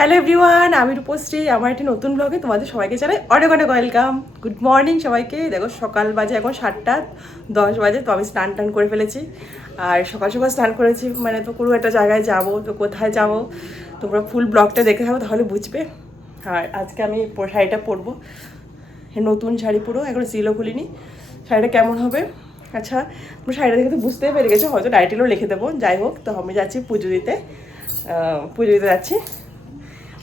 Hello everyone, আমি রূপশ্রী। আমার একটি নতুন ব্লগে তোমাদের সবাইকে জানাই অনেক অনেক ওয়েলকাম। গুড মর্নিং সবাইকে। দেখো সকাল বাজে এখন 7:10 বাজে। তো আমি স্নান টান করে ফেলেছি। আর সকাল সকাল স্নান করেছি মানে তো কোনো একটা জায়গায় যাব, তো কোথায় যাব তোমরা ফুল ব্লগটা দেখে যাবো তাহলে বুঝবে। আর আজকে আমি শাড়িটা পরবো, নতুন শাড়ি পুরো, এখন সিলও খুলিনি। শাড়িটা কেমন হবে? আচ্ছা, তুমি শাড়িটা দেখে তো বুঝতেই পেরে গেছো, হয়তো টাইটেলও লিখে দেবো। যাই হোক, তো আমি যাচ্ছি পুজো দিতে। পুজো দিতে যাচ্ছি।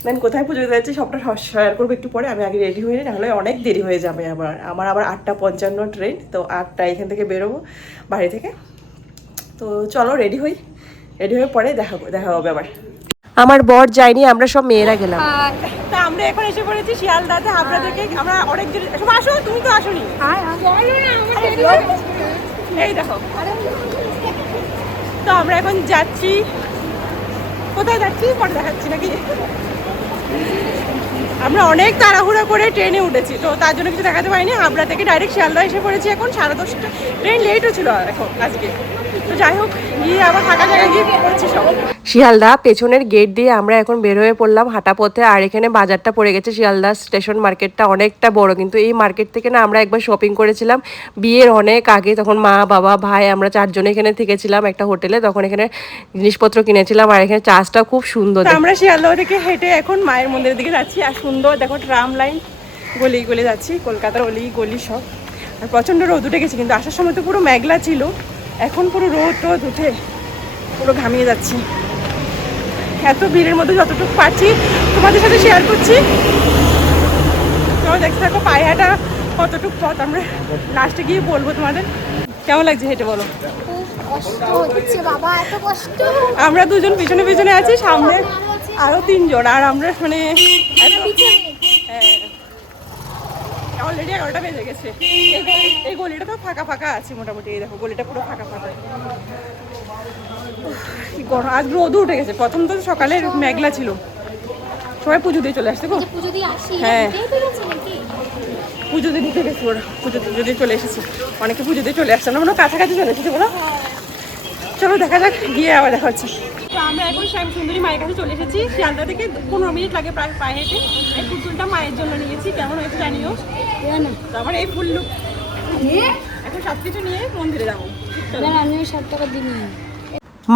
দেন কোথায় পুজো দিতে যাচ্ছি সবটা শেয়ার করবো একটু পরে। আমি আগে রেডি হয়ে নিই, নাহলে অনেক দেরি হয়ে যাবে। আমার আবার 8:55 ট্রেন, তো 8টা এখান থেকে বেরোবো বাড়ি থেকে। তো চলো রেডি হই, রেডি হয়ে পরে দেখা হবে আবার। আমার বর যায়নি, আমরা সব মেয়েরা গেলাম। তা আমরা এখন এসে পড়েছি শিয়ালদাতে হাবড়া থেকে। আমরা অনেকজন সব আসো, তুমি তো আসোনি। এই দেখো, তো আমরা এখন যাচ্ছি। কোথায় যাচ্ছি পরে দেখাচ্ছি নাকি। আমরা অনেক তাড়াহুড়া করে ট্রেনে উঠেছি, তো তার জন্য কিছু দেখাতে পারিনি। হাবড়া থেকে ডাইরেক্ট শিয়ালদা এসে পড়েছি এখন 10:30। ট্রেন লেটও ছিল এখন আজকে। তো যাই হোক, গিয়ে আবার ফাঁকা জায়গায় গিয়ে পড়ছি সব। শিয়ালদা পেছনের গেট দিয়ে আমরা এখন বের হয়ে পড়লাম হাঁটা পথে। আর এখানে বাজারটা পড়ে গেছে, শিয়ালদা স্টেশন মার্কেটটা অনেকটা বড়। কিন্তু এই মার্কেট থেকে না আমরা একবার শপিং করেছিলাম বিয়ের অনেক আগে, তখন মা বাবা ভাই আমরা 4জনে এখানে থেকেছিলাম একটা হোটেলে, তখন এখানে জিনিসপত্র কিনেছিলাম। আর এখানে চার্জটা খুব সুন্দর। আমরা শিয়ালদা থেকে হেঁটে এখন মায়ের মন্দিরের দিকে যাচ্ছি। আর সুন্দর দেখো ট্রাম লাইন, গলি গলি যাচ্ছি, কলকাতার অলি গলি সব। আর প্রচণ্ড রোদ উঠে গেছে, কিন্তু আসার সময় তো পুরো মেঘলা ছিল, এখন পুরো রোদ টোদ উঠে পুরো ঘামিয়ে যাচ্ছি। এত ভিড়ের মধ্যে যতটুকু পারছি তোমাদের সাথে শেয়ার করছি। তোমরা দেখতে থাকো পায়হাটা কতটুকু পথ, আমরা লাস্টে গিয়ে বলবো তোমাদের। কেমন লাগছে হেঁটে বলো? আমরা দুজন পিছনে পিছনে আছি, সামনে আরো 3জন। আর আমরা মানে অলরেডি 11টা বেজে গেছে। এই গলিটা তো ফাঁকা ফাঁকা আছে মোটামুটি। এই দেখো গলিটা পুরো ফাঁকা ফাঁকা। গরম, আজ রোদ উঠে গেছে। প্রথম তো সকালে মেঘলা ছিল, সবাই পুজো দিয়ে চলে আসছে গো। হ্যাঁ, পুজো দিয়ে দিতে গেছে ওরা, পুজো দিয়ে চলে এসেছি। অনেকে পুজো দিয়ে চলে আসছে, আমরা কাছাকাছি চলে এসেছি বলো। চলো দেখা যাক, গিয়ে আবার দেখা হচ্ছে। তো আমরা এখন শ্যামসুন্দরী মায়ের কাছে চলে এসেছি। শিয়ালদা থেকে 15 মিনিট লাগে প্রায় পায়ে হেঁটে। এই পুতুলটা মায়ের জন্য নিয়েছি, কেমন হয়েছে জানিও। তারপরে এই ফুল এখন সবকিছু নিয়ে মন্দিরে যাবো। আমি 7 টাকা দিই।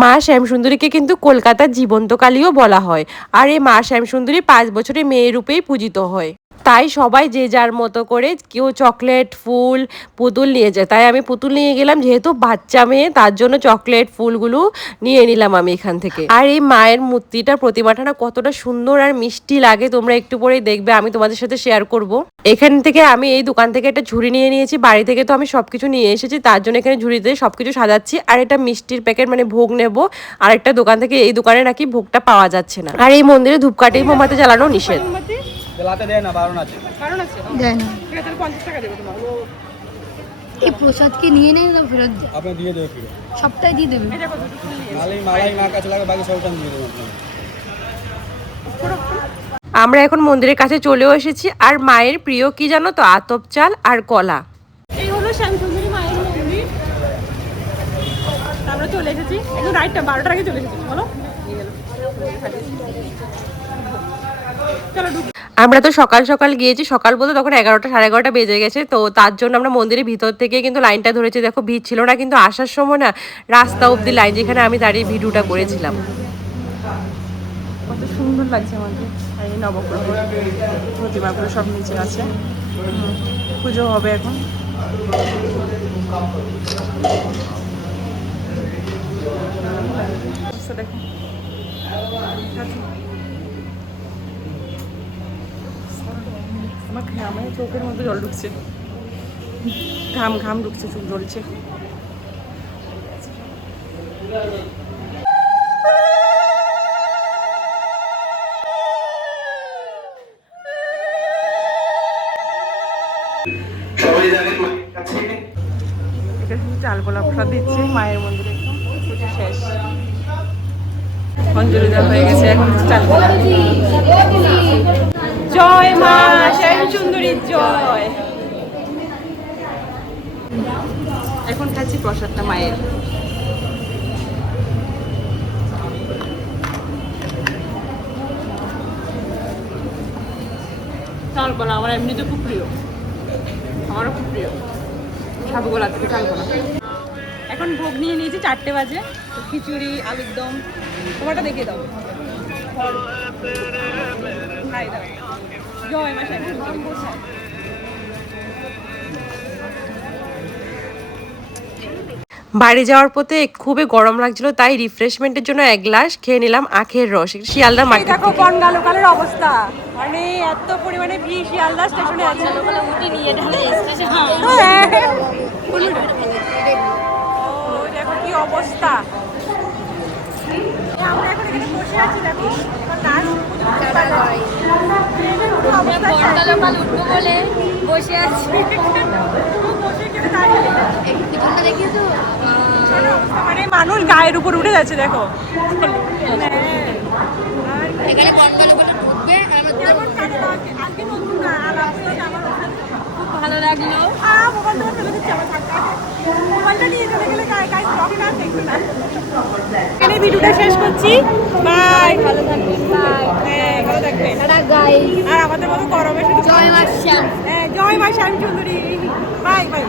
মা শ্যামসুন্দরীকে কিন্তু কলকাতার জীবন্ত কালীও বলা হয়। আর এই মা শ্যামসুন্দরী 5 বছরের মেয়ে রূপেই পূজিত হয়। তাই সবাই যে যার মতো করে কেউ চকলেট ফুল পুতুল নিয়ে যায়। তাই আমি পুতুল নিয়ে গেলাম, যেহেতু বাচ্চা মেয়ে তার জন্য চকলেট ফুলগুলো নিয়ে নিলাম আমি এখান থেকে। আর এই মায়ের মূর্তিটার প্রতিমাটা না কতটা সুন্দর আর মিষ্টি লাগে, তোমরা একটু পরেই দেখবে, আমি তোমাদের সাথে শেয়ার করব। এখান থেকে আমি এই দোকান থেকে একটা ঝুড়ি নিয়ে নিয়েছি। বাড়ি থেকে তো আমি সবকিছু নিয়ে এসেছি, তার জন্য এখানে ঝুড়িতে সবকিছু সাজাচ্ছি। আর এটা মিষ্টির প্যাকেট মানে ভোগ নেব। আর একটা দোকান থেকে, এই দোকানে নাকি ভোগটা পাওয়া যাচ্ছে না। আর এই মন্দিরে ধূপকাঠি মোমবাতি জ্বালানো নিষেধ। জ্বালাতে দেয় না, বারণ আছে। দেয় না। ঠিক আছে, 50 টাকা দেবো তোমার। এই প্রসাদকে নিয়ে নেই না, ফেরত দেয়। আপনি দিয়ে দেবে ফিরে। সবটাই দিয়ে দেবে। মালাই মা কাছে লাগে, বাকি সবটা দিয়ে দেবেন আপনাকে। আমরা এখন মন্দিরের কাছে চলেও এসেছি। আর মায়ের প্রিয় কি জানো তো? আতপ চাল আর কলা। এই হলো শ্যামসুন্দরী মায়ের মন্দির। আমরা চলে এসেছি, একদম রাইটটা 12টার আগে চলে এসেছি বলো। আমরা তো সকাল সকাল গিয়েছি, সকাল বলতে তখন 11টা 11:30 বেজে গেছে। তো তার জন্য আমরা মন্দিরের ভিতর থেকে কিন্তু লাইনটা ধরেছি। দেখো ভিড় ছিল না, কিন্তু আসার সময় না রাস্তা অব্দি লাইন, যেখানে আমি দাঁড়িয়ে ভিডিওটা করেছিলাম। কত সুন্দর লাগছে আমাদের। আর এই নবগ্রহ প্রতিমাগুলো সব নিচে আছে। পুজো হবে এখন। দেখো আমার ঘামে চোখের মধ্যে জল ঢুকছে, ঘাম ঘাম ঢুকছে, চোখ জ্বলছে। চাল গোলা প্রসাদ দিচ্ছে মায়ের মন্দিরে, একদম শেষ। অঞ্জলি দেওয়া হয়ে গেছে, এখন চাল গোলা। জয় মা শ্যামসুন্দরীর জয়। এখন খাচ্ছি প্রসাদটা মায়ের। চালকলা আমার এমনিতে খুব প্রিয়, আমারও খুব প্রিয় সাবুগোলা থেকে চালকলা। এখন ভোগ নিয়ে নিয়েছি 4টে বাজে, তো খিচুড়ি আলুর দম, তোমারটা দেখিয়ে দাও। খাই দাও। জয় মা শান্তি কোথায়? বাড়ি যাওয়ার পথে খুবই গরম লাগছিল, তাই রিফ্রেশমেন্টের জন্য 1 গ্লাস খেয়ে নিলাম আখের রস শিয়ালদা মার্কেট। দেখো বনগা লোকালের অবস্থা, মানে এত পরিমাণে ভিড় শিয়ালদা স্টেশনে আছে। লোকালে উঠে নিয়ে ঢালে স্টেশন। ও দেখো কি অবস্থা। আমরা এখন এখানে বসে আছি, দেখো এখন নাচ বড়টা লোকাল উঠবো বলে বসে আছি। বসে কেটে দাঁড়িয়ে পিছনটা দেখিয়েছো? মানে মানুষ গায়ের উপর উঠে যাচ্ছে দেখো। এখানে বড়টা লোকালটা ঢুকবে আর আমরা খুব ভালো লাগলো। এখানে ভিডিওটা শেষ করছি। বাই, ভালো থাকবেন, বাই। হ্যাঁ ভালো থাকবেন। Tata guys. আর আমাদের মতো গরমে শুধু জয় মা শ্যাম। হ্যাঁ জয় মা শ্যাম সুন্দরী। Bye bye.